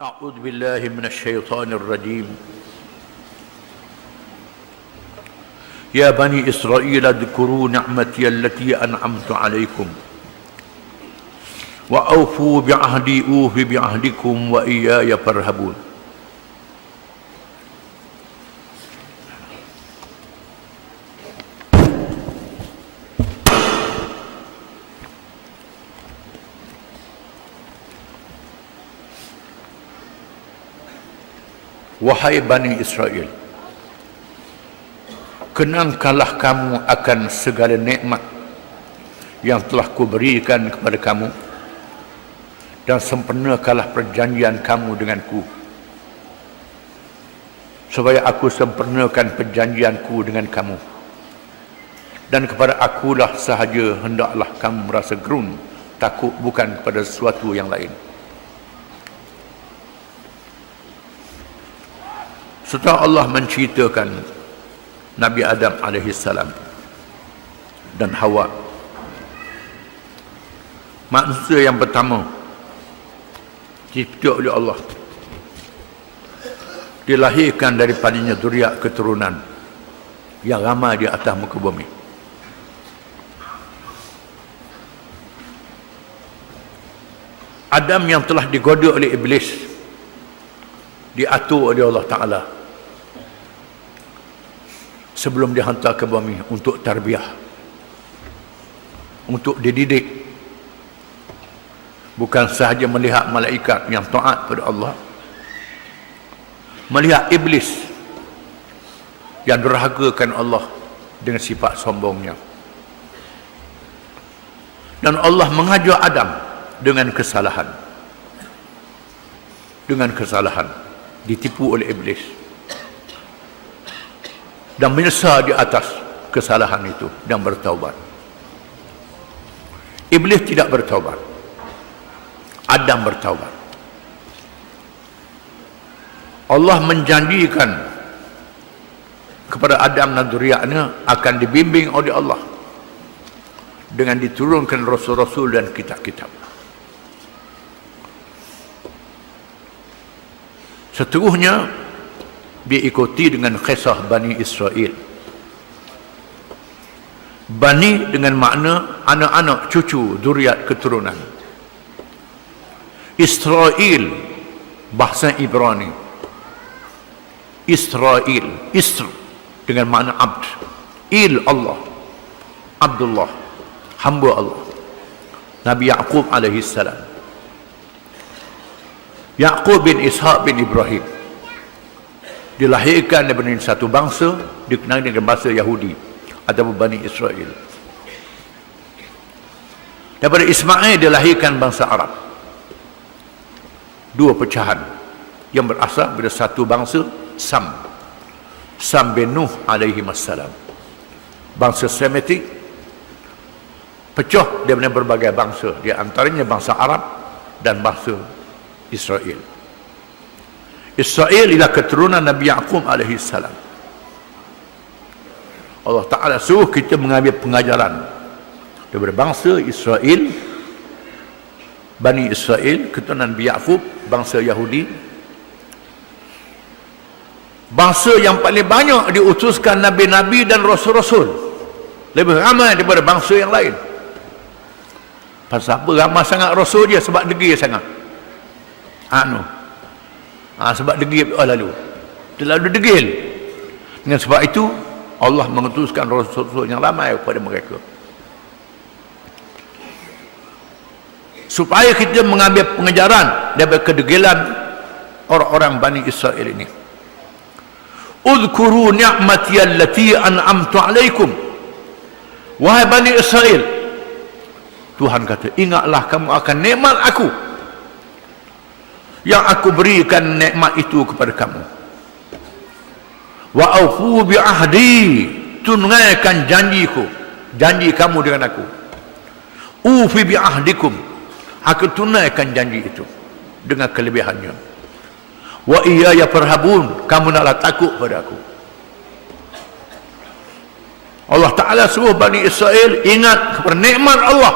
أعوذ بالله من الشيطان الرجيم. يا بني إسرائيل اذكروا نعمتي التي أنعمت عليكم وأوفوا بعهدي أوف بعهدكم وإياي فارهبون. Wahai Bani Israel, kenangkanlah kamu akan segala nikmat yang telah kuberikan kepada kamu dan sempurnakanlah perjanjian kamu denganku, supaya aku sempurnakan perjanjianku dengan kamu, dan kepada akulah sahaja hendaklah kamu merasa gerun takut, bukan kepada sesuatu yang lain. Setelah Allah menceritakan Nabi Adam AS dan Hawa, manusia yang pertama dicipta oleh Allah, dilahirkan daripadanya zuriat keturunan yang ramai di atas muka bumi. Adam yang telah digoda oleh iblis diatur oleh Allah Ta'ala sebelum dihantar ke bumi untuk tarbiyah, untuk dididik. Bukan sahaja melihat malaikat yang taat pada Allah, melihat iblis yang derhagakan Allah dengan sifat sombongnya. Dan Allah mengajar Adam dengan kesalahan, ditipu oleh iblis, dan menyesal di atas kesalahan itu dan bertaubat. Iblis tidak bertaubat, Adam bertaubat. Allah menjanjikan kepada Adam dan zuriatnya akan dibimbing oleh Allah dengan diturunkan rasul-rasul dan kitab-kitab. Seterusnya diikuti dengan kisah Bani Israel. Bani dengan makna anak-anak, cucu, zuriat keturunan. Israel bahasa Ibrani. Israel, Isr dengan makna abd. Il Allah, Abdullah, hamba Allah. Nabi Yaqub AS, Yaqub bin Ishaq bin Ibrahim, dilahirkan daripada satu bangsa dikenali dengan bahasa Yahudi atau Bani Israel. Daripada Ismail dilahirkan bangsa Arab. Dua pecahan yang berasal dari satu bangsa, Sam bin Nuh alaihi wassalam. Bangsa Semitik pecah daripada berbagai bangsa, di antaranya bangsa Arab dan bangsa Israel. Israel ialah keturunan Nabi Yaqub AS. Allah Ta'ala suruh kita mengambil pengajaran daripada bangsa Israel, Bani Israel, keturunan Nabi Yaqub, bangsa Yahudi, bangsa yang paling banyak diutuskan Nabi-Nabi dan Rasul-Rasul, lebih ramai daripada bangsa yang lain. Pasal apa ramai sangat Rasul dia? Sebab degil sangat. Sebab degil lalu terlalu degil. Dengan sebab itu Allah mengutuskan Rasul-Rasul yang ramai kepada mereka, supaya kita mengambil pengajaran daripada kedegilan orang-orang Bani Israel ini. Udhkuru ni'mati allati an'amtu alaikum. Wahai Bani Israel, Tuhan kata, ingatlah kamu akan nikmat aku yang aku berikan nikmat itu kepada kamu. Wa aufu bi ahdi, tunaikan janjiku, janji kamu dengan aku. Ufi bi ahdikum, aku tunaikan janji itu dengan kelebihannya. Wa iyaya farhabun, kamu naklah takut pada aku. Allah Ta'ala suruh Bani Israel ingat kepada nikmat Allah.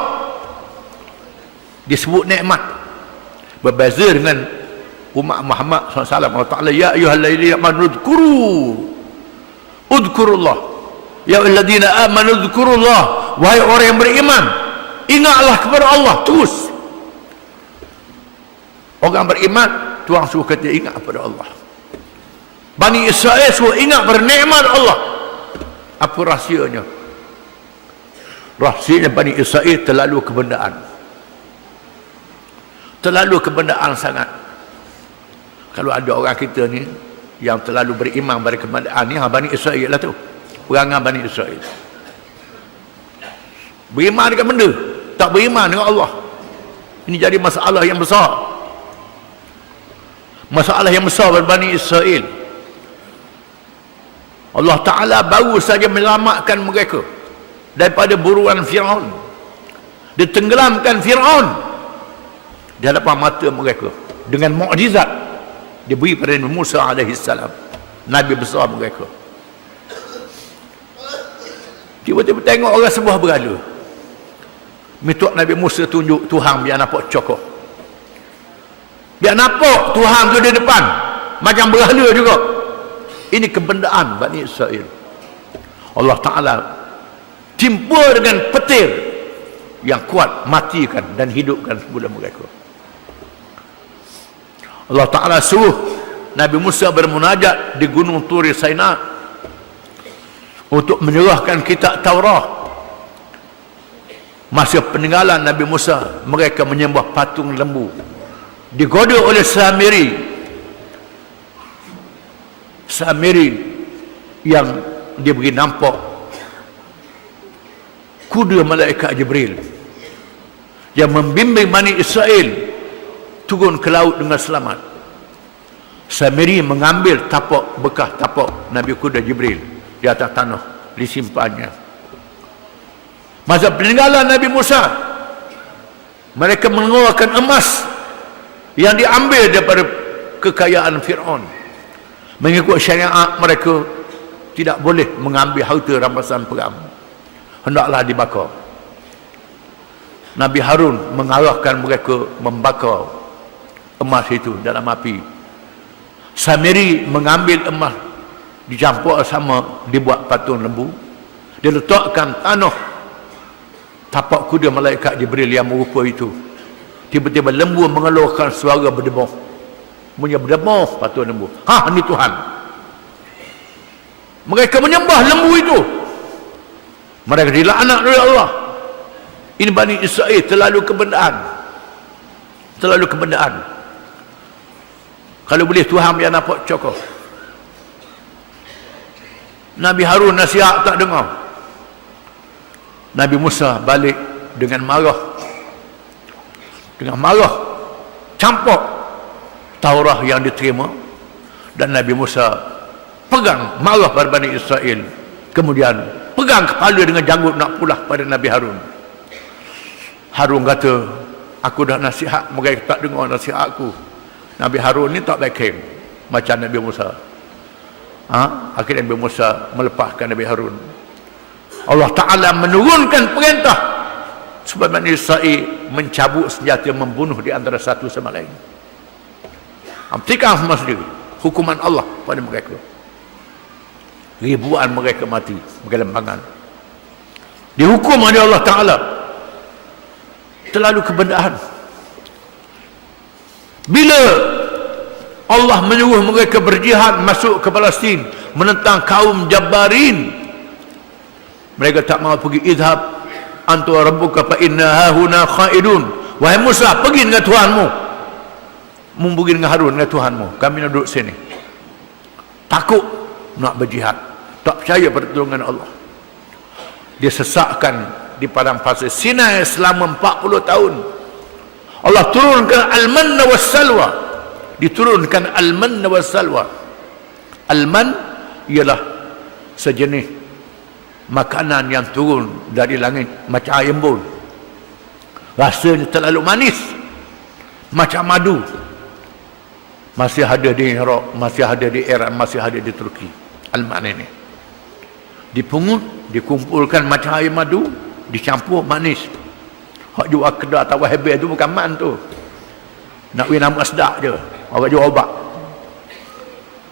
Disebut nikmat, berbeza dengan umat Muhammad SAW. Allah Ta'ala, ya ayyuhalladzina amanu udhkurullah, ya ayyuhalladzina amanu udhkurullah, wahai orang yang beriman, ingatlah kepada Allah terus. Orang beriman, Tuhan suruh kita ingat kepada Allah. Bani Israel suruh ingat pada nikmat Allah. Apa rahsianya? Rahsianya Bani Israel terlalu kebendaan. Terlalu kebendaan sangat. Kalau ada orang kita ni yang terlalu beriman pada kebendaan ni, Bani Israel lah tu. Perangai Bani Israel. Beriman dengan benda, tak beriman dengan Allah. Ini jadi masalah yang besar. Masalah yang besar bagi Bani Israel. Allah Ta'ala baru saja menyelamatkan mereka daripada buruan Fir'aun. Dia tenggelamkan Fir'aun di hadapan mata mereka dengan mukjizat diberi pada Nabi Musa AS, Nabi besar mereka. Tiba-tiba tengok orang sebuah berhala. Minta Nabi Musa tunjuk Tuhan biar nampak cokoh. Biar nampak Tuhan tu di depan, macam berhala juga. Ini kebendaan Bani Israel. Allah Ta'ala timpa dengan petir yang kuat, matikan dan hidupkan semula mereka. Allah Ta'ala suruh Nabi Musa bermunajat di gunung Turi Saina untuk menyerahkan kitab Taurat. Masa peninggalan Nabi Musa, mereka menyembah patung lembu, digoda oleh Samiri yang dia beri nampak kuda malaikat Jibril yang membimbing Bani Israel turun ke laut dengan selamat. Samiri mengambil tapak, bekas tapak Nabi kuda Jibril di atas tanah, disimpannya. Masa peninggalan Nabi Musa, mereka mengeluarkan emas yang diambil daripada kekayaan Fir'aun. Mengikut syariat mereka, tidak boleh mengambil harta rampasan perang, hendaklah dibakar. Nabi Harun mengarahkan mereka membakar emas itu dalam api. Samiri mengambil emas, dicampur sama, dibuat patung lembu, dia letakkan tanah tapak kuda malaikat Jibril yang merupa itu. Tiba-tiba lembu mengeluarkan suara berdebah. Punya berdebah patung lembu. Ini Tuhan. Mereka menyembah lembu itu. Mereka dilaknat oleh Allah. Ini Bani Israel terlalu kebendaan. Terlalu kebendaan. Kalau boleh Tuhan biar nampak cokoh. Nabi Harun nasihat tak dengar. Nabi Musa balik dengan marah. Dengan marah. Campak Taurat yang diterima, dan Nabi Musa pegang marah pada Bani Israel. Kemudian pegang kepala dengan janggut nak pulah pada Nabi Harun. Harun kata, aku dah nasihat, mereka tak dengar nasihat aku. Nabi Harun ni tak baik macam Nabi Musa. Akhirnya Nabi Musa melepaskan Nabi Harun. Allah Ta'ala menurunkan perintah supaya Bani Israel mencabut senjata, membunuh di antara satu sama lain. Tikam semua sendiri hukuman Allah pada mereka. Ribuan mereka mati bergelimpangan, dihukum oleh Allah Ta'ala. Terlalu kebendaan. Bila Allah menyuruh mereka berjihad masuk ke Palestin menentang kaum Jabbarin, mereka tak mahu pergi. Idhab anta rabbuka fa inna hahuna khaidun. Wahai Musa, pergi dengan Tuhanmu. Pergi dengan Harun, dengan Tuhanmu. Kami nak duduk sini. Takut nak berjihad, tak percaya pertolongan Allah. Dia sesakkan di padang pasir Sinai selama 40 tahun. Allah turunkan al-manna was-salwa. Diturunkan al-manna was-salwa. Al-man ialah sejenis makanan yang turun dari langit macam air embun. Rasanya terlalu manis, macam madu. Masih ada di Iraq, masih ada di Iran, masih ada di Turki. Al-man ini dipungut, dikumpulkan macam air madu, dicampur manis. Hak jual kedai atau hebat tu bukan man tu. Nak win nama sedap je. Orang jual obat.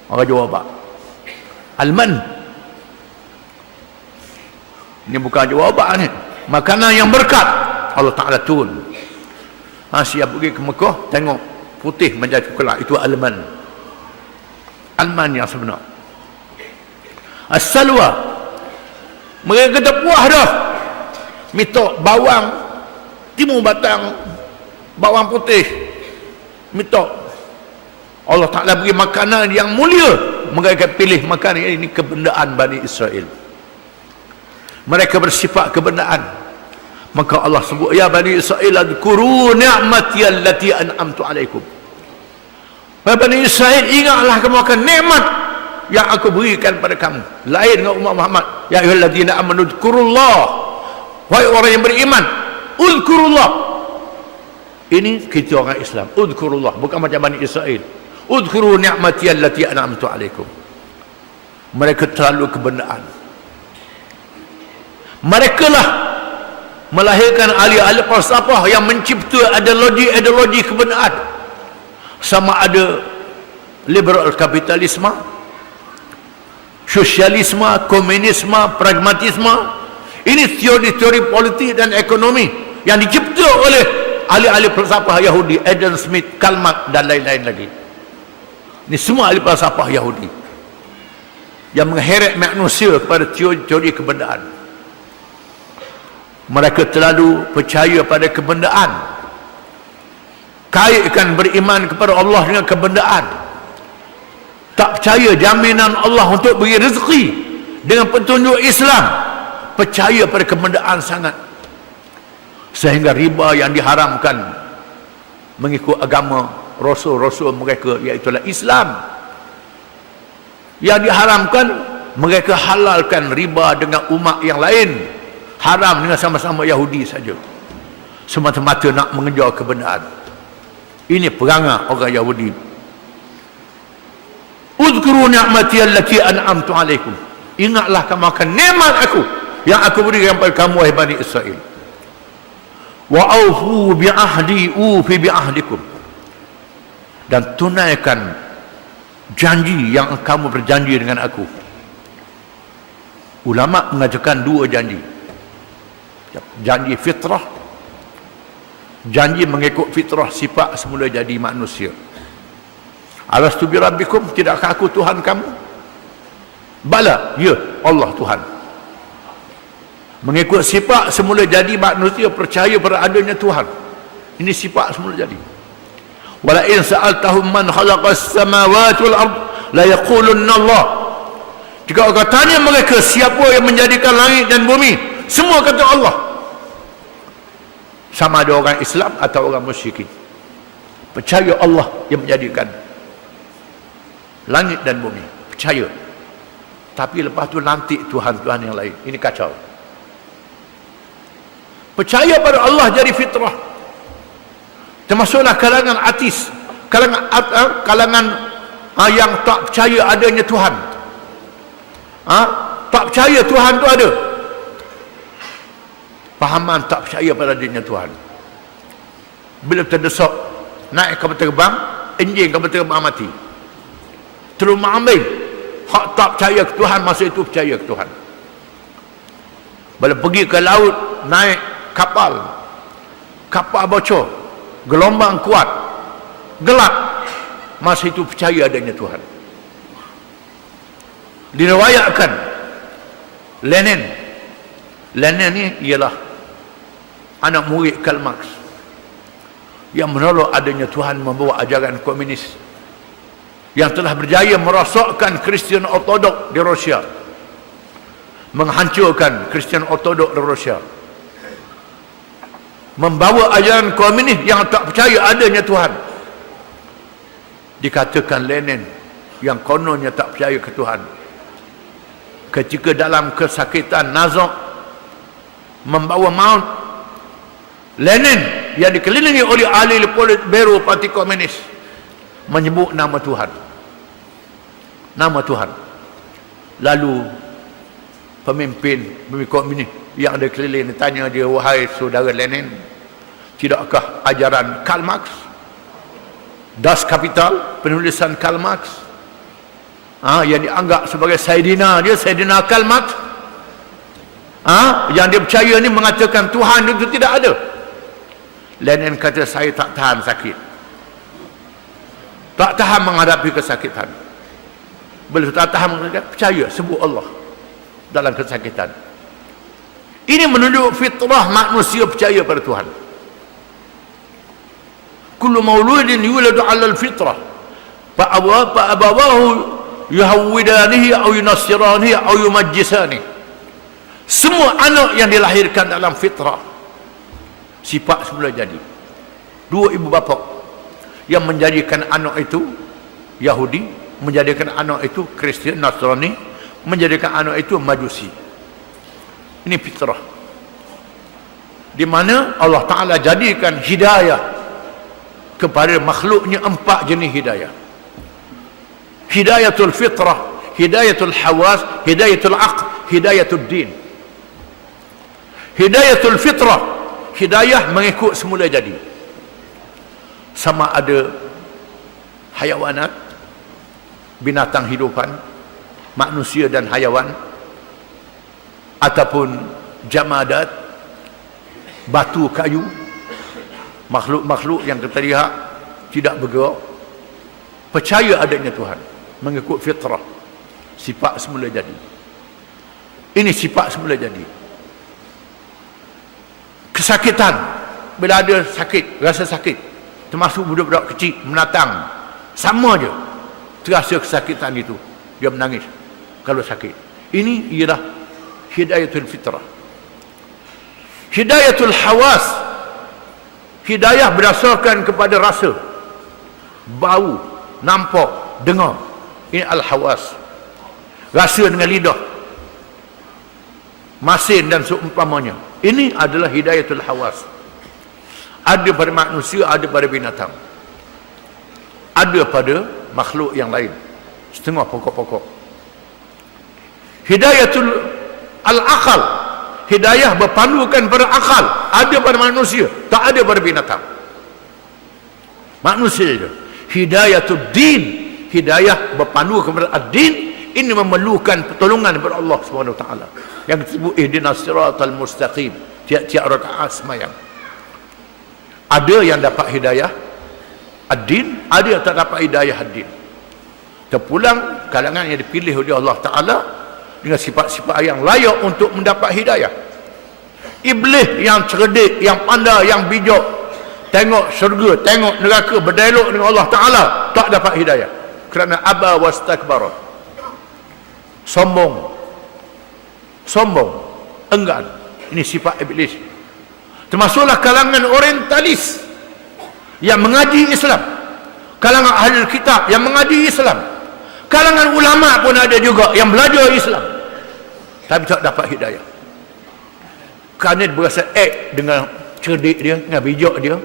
Orang jual obat. Alman. Ini bukan jual obat ni. Makanan yang berkat. Allah Ta'ala turun. Siap pergi ke Mekah, tengok putih menjadi coklat. Itu alman. Alman yang sebenar. As-salwa. Mereka kata puas dah. Minta bawang timun batang, bawang putih. Minta. Allah Ta'ala beri makanan yang mulia. Mereka pilih makanan ini kebendaan Bani Israel. Mereka bersifat kebendaan. Maka Allah sebut, ya Bani Israel, adkuru ni'mati allati an'amtu alaikum. Bani Israel, ingatlah kamu akan nikmat yang aku berikan pada kamu. Lain dengan umat Muhammad. Ya ayyuhalladzina amanu dzkurullah. Wahai orang yang beriman, udkurullah. Ini kita orang Islam. Udkurullah, bukan macam Bani Israel. Udkuru ni'mati allati an'amtu alaikum. Mereka terlalu kebendaan. Mereka lah melahirkan ahli-ahli falsafah yang mencipta ideologi kebendaan. Sama ada liberal kapitalisme, sosialisme, komunisme, pragmatisme. Ini teori-teori politik dan ekonomi yang dicipta oleh ahli-ahli falsafah Yahudi, Adam Smith, Karl Marx dan lain-lain lagi. Ini semua ahli falsafah Yahudi yang mengheret manusia kepada teori kebendaan. Mereka terlalu percaya pada kebendaan. Kaitkan beriman kepada Allah dengan kebendaan. Tak percaya jaminan Allah untuk beri rezeki dengan petunjuk Islam. Percaya pada kebendaan sangat. Sehingga riba yang diharamkan mengikut agama rasul-rasul mereka, iaitulah Islam. Yang diharamkan, mereka halalkan riba dengan umat yang lain. Haram dengan sama-sama Yahudi saja. Semata-mata nak mengejar kebendaan. Ini perangai orang Yahudi. Udhkuru ni'mati allati an'amtu alaikum. Ingatlah kamu akan nikmat aku yang aku berikan kepada kamu, wahai Bani Israel. Wa aufu bi ahdi ufi bi ahdikum. Dan tunaikan janji yang kamu berjanji dengan aku. Ulama mengajarkan dua janji. Janji fitrah, janji mengikut fitrah sifat semula jadi manusia. Alastu bi rabbikum, tidakkah aku Tuhan kamu? Bala, ya, Allah Tuhan. Mengikut sifat semula jadi manusia, percaya pada adanya Tuhan. Ini sifat semula jadi. Wala in sa'altahum man khalaqas samawati wal ard la yaqulunna Allah. Jika kau tanya mereka siapa yang menjadikan langit dan bumi, semua kata Allah. Sama ada orang Islam atau orang musyrikin. Percaya Allah yang menjadikan langit dan bumi. Percaya. Tapi lepas tu lantik Tuhan-Tuhan yang lain. Ini kacau. Percaya pada Allah jadi fitrah. Termasuklah kalangan ateis. Kalangan yang tak percaya adanya Tuhan. Tak percaya Tuhan tu ada. Fahaman tak percaya pada adanya Tuhan. Bila terdesak, naik kapal terbang, enjin kapal terbang mati. Terus mengambil hak tak percaya ke Tuhan, masa itu percaya ke Tuhan. Bila pergi ke laut, naik kapal bocor, gelombang kuat, gelap, masa itu percaya adanya Tuhan. Diriwayatkan Lenin ni ialah anak murid Karl Marx yang menolak adanya Tuhan, membawa ajaran komunis yang telah berjaya merosakkan Kristian Ortodok di Rusia, menghancurkan Kristian Ortodok di Rusia, membawa ajaran komunis yang tak percaya adanya Tuhan. Dikatakan Lenin yang kononnya tak percaya ke Tuhan, ketika dalam kesakitan nazak membawa maut, Lenin yang dikelilingi oleh ahli Politburo Parti Komunis menyebut nama Tuhan. Nama Tuhan. Lalu pemimpin komunis yang ada keliling tanya dia, wahai saudara Lenin, tidakkah ajaran Karl Marx Das Kapital, penulisan Karl Marx, yang dianggap sebagai Sayyidina Karl Marx, yang dia percaya ni mengatakan Tuhan itu tidak ada. Lenin kata saya tak tahan sakit, tak tahan menghadapi kesakitan. Bila tak tahan, percaya sebut Allah dalam kesakitan. Ini menunjuk fitrah manusia percaya pada Tuhan. Kullu mauludin yuladu 'ala al-fitrah fa abawahu yuhawwidanihi aw yunassiranihi aw yumajjisanihi. Semua anak yang dilahirkan dalam fitrah, sifat semula jadi. Dua ibu bapa yang menjadikan anak itu Yahudi, menjadikan anak itu Kristian, Nasrani, menjadikan anak itu Majusi. Ini fitrah, di mana Allah Ta'ala jadikan hidayah kepada makhluknya 4 jenis hidayah. Hidayatul fitrah, hidayatul hawas, hidayatul aql, hidayatul din. Hidayatul fitrah, hidayah mengikut semula jadi. Sama ada hayawanat, binatang hidupan, manusia dan hayawan, ataupun jamadat, batu kayu, makhluk-makhluk yang kita lihat tidak bergerak, percaya adanya Tuhan, mengikut fitrah, sifat semula jadi. Ini sifat semula jadi. Kesakitan, bila ada sakit, rasa sakit, termasuk budak-budak kecil menatang, sama je terasa kesakitan itu, dia menangis kalau sakit. Ini ialah hidayatul fitrah. Hidayatul hawas, hidayah berdasarkan kepada rasa, bau, nampak, dengar. Ini al-hawas, rasa dengan lidah, masin dan seumpamanya. Ini adalah hidayatul hawas. Ada pada manusia, ada pada binatang, ada pada makhluk yang lain, setengah pokok-pokok. Hidayatul al-aqal, hidayah berpandukan pada akal, ada pada manusia, tak ada pada binatang. Manusia saja. Hidayatul din, hidayah berpandu kepada ad-din, ini memerlukan pertolongan daripada Allah Subhanahu Wa Taala. Yang disebut ihdinas siratal mustaqim, tiap-tiap rakaat sembahyang. Ada yang dapat hidayah ad-din, ada yang tak dapat hidayah ad-din. Terpulang kalangan yang dipilih oleh Allah Taala dengan sifat-sifat yang layak untuk mendapat hidayah. Iblis yang cerdik, yang pandai, yang bijak, tengok syurga, tengok neraka, berdialog dengan Allah Taala, tak dapat hidayah kerana aba wastakbara, sombong, enggan. Ini sifat iblis. Termasuklah kalangan orientalis yang mengaji Islam, kalangan ahli kitab yang mengaji Islam, kalangan ulama pun ada juga yang belajar Islam, tapi tak dapat hidayah kerana dia berasa dengan cerdik dia, dengan bijak dia,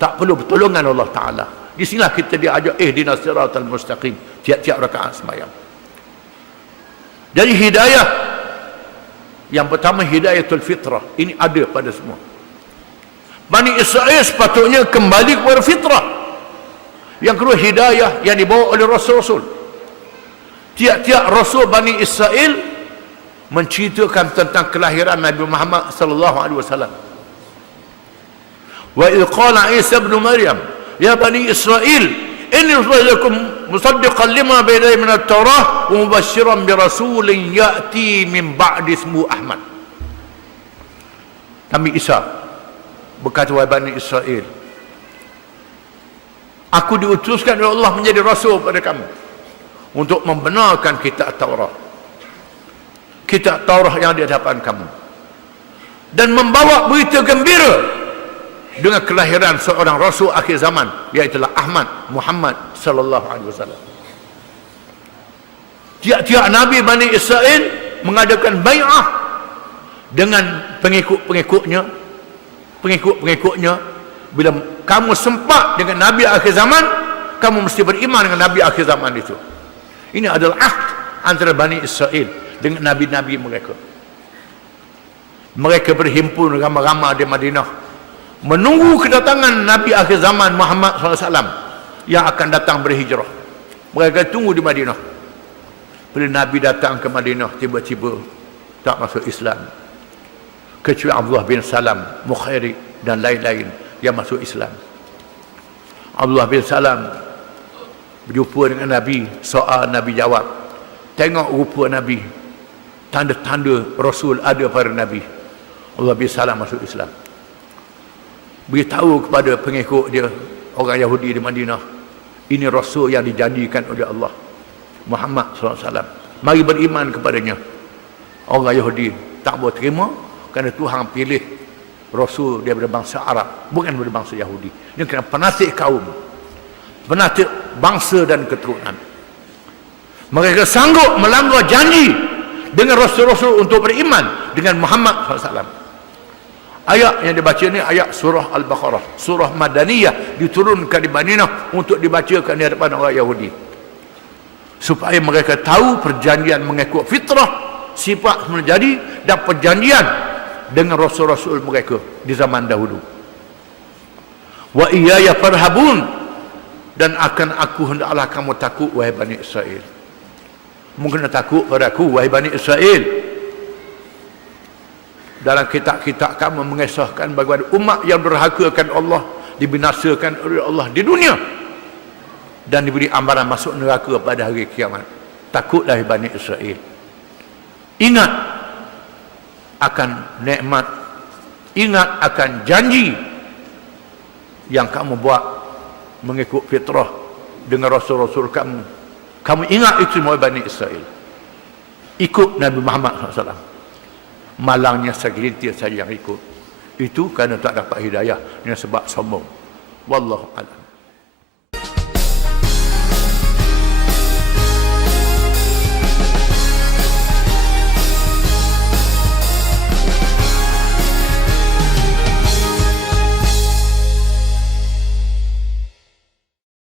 tak perlu pertolongan Allah Ta'ala. Di sinilah kita diajak ihdinas siratal mustaqim tiap-tiap rakaat sembahyang. Jadi hidayah yang pertama, hidayatul fitrah, ini ada pada semua. Bani Israel sepatutnya kembali kepada fitrah. Yang kedua, hidayah yang dibawa oleh Rasul-Rasul. Tiap-tiap Rasul Bani Israel menceritakan tentang kelahiran Nabi Muhammad sallallahu alaihi wasallam. Wa idh qala Isa ibn Maryam ya Bani Israel inni rasulukum musaddiqan lima bayna min at-taurah wa mubasysyiran bi rasulin ya'ti min ba'di ismuhu Ahmad. Nabi Isa berkata, wahai Bani Israel, aku diutuskan oleh Allah menjadi rasul pada kamu untuk membenarkan kitab Taurat, kitab Taurat yang di hadapan kamu, dan membawa berita gembira dengan kelahiran seorang rasul akhir zaman, iaitu Ahmad Muhammad sallallahu alaihi wasallam. Tiap-tiap nabi Bani Israel mengadakan bai'ah dengan pengikut-pengikutnya. Bila kamu sempat dengan nabi akhir zaman, kamu mesti beriman dengan nabi akhir zaman itu. Ini adalah ahd antara Bani Israel dengan nabi-nabi mereka. Mereka berhimpun ramai-ramai di Madinah menunggu kedatangan Nabi akhir zaman Muhammad SAW yang akan datang berhijrah. Mereka tunggu di Madinah. Bila Nabi datang ke Madinah, tiba-tiba tak masuk Islam. Kecuali Abdullah bin Salam, Mukhairi dan lain-lain yang masuk Islam. Abdullah bin Salam berjumpa dengan Nabi, soal Nabi jawab. Tengok rupa Nabi, tanda-tanda Rasul ada pada Nabi. Abdullah bin Salam masuk Islam. Beritahu kepada pengikut dia, orang Yahudi di Madinah, ini Rasul yang dijanjikan oleh Allah, Muhammad SAW. Mari beriman kepadanya. Orang Yahudi tak boleh terima kerana Tuhan pilih Rasul daripada bangsa Arab, bukan daripada bangsa Yahudi. Dia kena penasih kaum, penasih bangsa dan keturunan. Mereka sanggup melanggar janji dengan Rasul-Rasul untuk beriman dengan Muhammad SAW. Ayat yang dibaca ni ayat surah Al-Baqarah, surah Madaniyah, diturunkan di Madinah untuk dibacakan di hadapan orang Yahudi, supaya mereka tahu perjanjian mengikut fitrah, sifat menjadi, dan perjanjian dengan Rasul-Rasul mereka di zaman dahulu. Wa iyaya farhabun, dan akan aku hendaklah kamu takut wahai Bani Israel. Mungkin takut pada aku wahai Bani Israel. Dalam kitab-kitab kamu mengisahkan bagaimana umat yang durhakakan Allah dibinasakan oleh Allah di dunia dan diberi amaran masuk neraka pada hari kiamat. Takutlah Bani Israel. Ingat akan nikmat, ingat akan janji yang kamu buat mengikut fitrah dengan Rasul-Rasul kamu. Kamu ingat itu semua Bani Israel. Ikut Nabi Muhammad SAW. Malangnya segelintir saja yang ikut. Itu kerana tak dapat hidayah dengan sebab sombong. Wallahu a'lam.